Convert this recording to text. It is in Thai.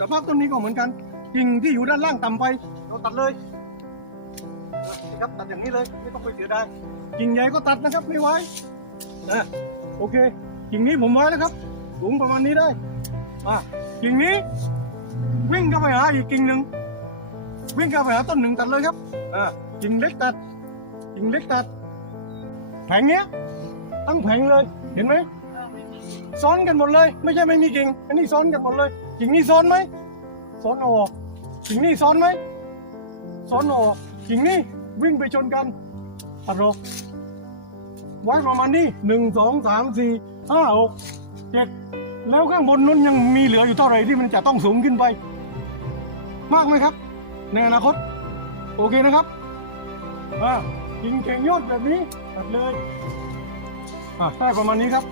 สภาพต้นนี้ก็เหมือนกันกิ่งที่อยู่ด้านล่างต่ำไป เราตัดเลยนี่ครับตัดอย่างนี้เลยไม่ต้องไปเสียดายกิ่งใหญ่ก็ตัดนะครับไม่ไว้นะโอเค กิ่งนี้ผมไว้แล้วครับสูงประมาณนี้ได้อะกิ่งนี้ วิ่งเข้าไปหาอีกกิ่งหนึ่งวิ่งเข้าไปหาต้นหนึ่งตัดเลยครับอะกิ่งเล็กตัดกิ่งเล็กตัดแผงเนี้ยตั้งแผงเลยเห็นไหม ซ้อนกันหมดเลย ไม่ใช่ไม่มีกิ่งอันนี้ซ้อนกันหมดเลยกิ่งนี้ซ้อนไหมซ้อนออกกิ่งนี้ซ้อนไหมซ้อนออกกิ่งนี้วิ่งไปชนกันตัดออกไว้ประมาณนี้หนึ่งสองสามสี่ห้าหกเจ็ดแล้วข้างบนนู้นยังมีเหลืออยู่เท่าไหร่ที่มันจะต้องสูงขึ้นไป มากไหมครับ ในอนาคต โอเคนะครับอ่ากิ่งเข่งยอดแบบนี้ตัดเลยอ่าได้ประมาณนี้ครับ